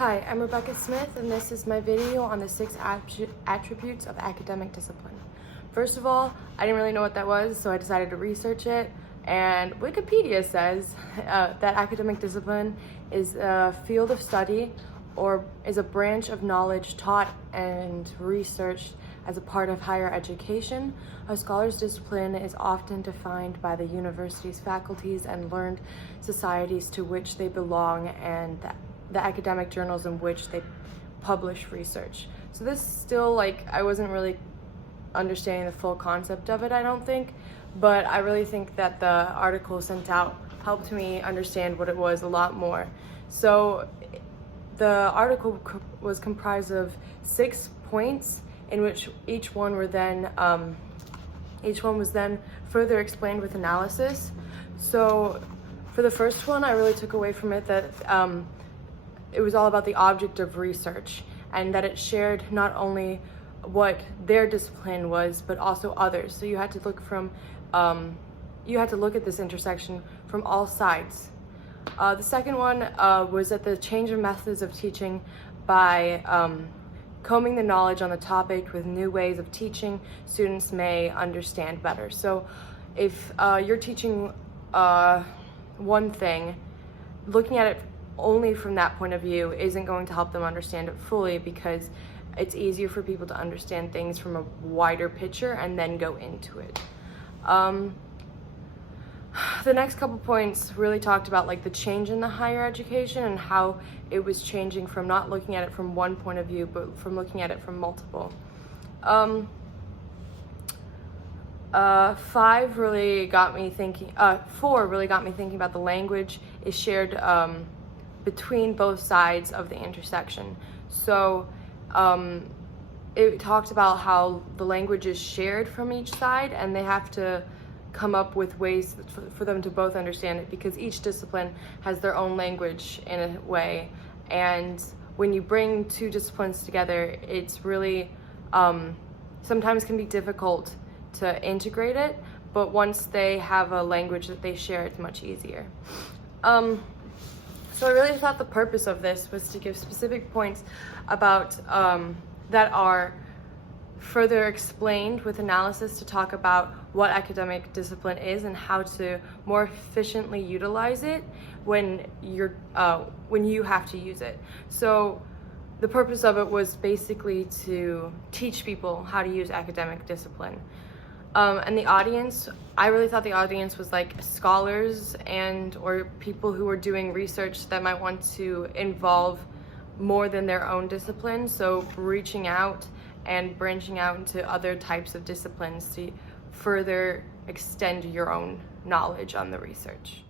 Hi, I'm Rebecca Smith, and this is my video on the 6 attributes of academic discipline. First of all, I didn't really know what that was, so I decided to research it. And Wikipedia says that academic discipline is a field of study or is a branch of knowledge taught and researched as a part of higher education. A scholar's discipline is often defined by the university's faculties and learned societies to which they belong and the academic journals in which they publish research. So this still, I wasn't really understanding the full concept of it, I don't think, but I really think that the article sent out helped me understand what it was a lot more. So the article was comprised of 6 points in which each one was then further explained with analysis. So for the first one, I really took away from it that it was all about the object of research and that it shared not only what their discipline was, but also others. So you had to look at this intersection from all sides. The second one was that the change of methods of teaching by combing the knowledge on the topic with new ways of teaching, students may understand better. So if you're teaching one thing, looking at it only from that point of view isn't going to help them understand it fully, because it's easier for people to understand things from a wider picture and then go into it. The next couple points really talked about the change in the higher education and how it was changing from not looking at it from one point of view, but from looking at it from multiple. 4 really got me thinking about the language is shared between both sides of the intersection. So it talked about how the language is shared from each side and they have to come up with ways for them to both understand it, because each discipline has their own language in a way. And when you bring 2 disciplines together, it's really sometimes can be difficult to integrate it, but once they have a language that they share, it's much easier. So I really thought the purpose of this was to give specific points about that are further explained with analysis to talk about what academic discipline is and how to more efficiently utilize it when you have to use it. So the purpose of it was basically to teach people how to use academic discipline. And the audience, I really thought the audience was scholars or people who are doing research that might want to involve more than their own discipline. So reaching out and branching out into other types of disciplines to further extend your own knowledge on the research.